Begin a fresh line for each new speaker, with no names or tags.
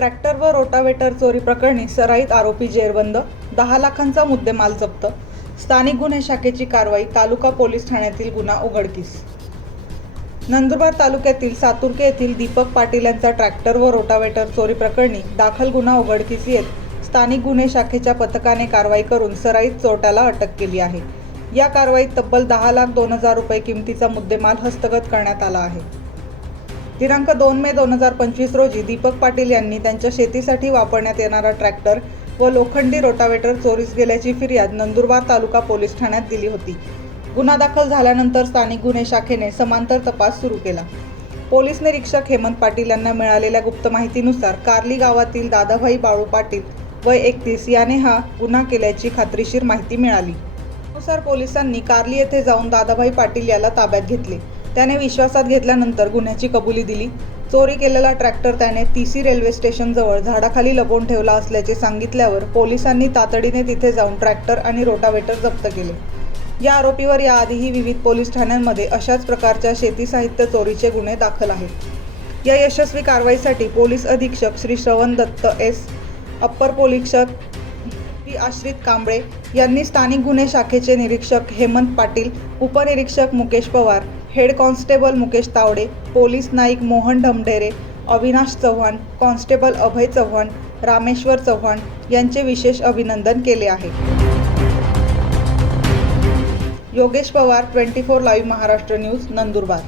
Tractor व rotavator चोरी प्रकरणी सराईत आरोपी जेरबंद दहा लाखांचा मुद्देमाल जप्त. स्थानिक गुन्हे शाखेची कारवाई तालुका पोलीस ठाण्यातील गुन्हा उघडकीस. नंदुरबार तालुक्यातील सातुर्के येथील दीपक पाटील यांचा ट्रॅक्टर व रोटावेटर चोरी प्रकरणी दाखल गुन्हा उघडकीस येत स्थानिक गुन्हे शाखेच्या पथकाने कारवाई करून सराईत चोरट्याला अटक केली आहे. या कारवाईत तब्बल दहा लाख दोन हजार रुपये किमतीचा मुद्देमाल हस्तगत करण्यात आला आहे. दिनांक दोन मे दोन हजार पंचवीस रोजी दीपक पाटील यांनी त्यांच्या शेतीसाठी वापरण्यात येणारा ट्रॅक्टर व लोखंडी रोटावेटर चोरीस गेल्याची फिर्याद नंदुरबार तालुका पोलीस ठाण्यात दिली होती. गुन्हा दाखल झाल्यानंतर स्थानिक गुन्हे शाखेने समांतर तपास सुरू केला. पोलीस निरीक्षक हेमंत पाटील यांना मिळालेल्या गुप्त माहितीनुसार कार्ली गावातील दादाभाई बाळू पाटील वय एकतीस याने हा गुन्हा केल्याची खात्रीशीर माहिती मिळाली. त्यानुसार पोलिसांनी कार्ली येथे जाऊन दादाभाई पाटील याला ताब्यात घेतले. त्याने विश्वासात घेतल्यानंतर गुन्ह्याची कबुली दिली. चोरी केलेला ट्रॅक्टर त्याने तिसी रेल्वे स्टेशनजवळ झाडाखाली लपवून ठेवला असल्याचे सांगितल्यावर पोलिसांनी तातडीने तिथे जाऊन ट्रॅक्टर आणि रोटावेटर जप्त केले. या आरोपीवर याआधीही विविध पोलीस ठाण्यांमध्ये अशाच प्रकारच्या शेती साहित्य चोरीचे गुन्हे दाखल आहेत. या यशस्वी कारवाईसाठी पोलीस अधीक्षक श्री श्रवण दत्त एस अप्पर पोलीक्षक पी आश्रित कांबळे यांनी स्थानिक गुन्हे शाखेचे निरीक्षक हेमंत पाटील उपनिरीक्षक Mukesh Pawar head constable Mukesh Tawde police naik Mohan Dhamdhere Avinash Chavan constable Abhay Chavan Rameshwar Chavan यांचे विशेष अभिनंदन केले आहे. Yogesh Pawar twenty four live Maharashtra news Nandurbar.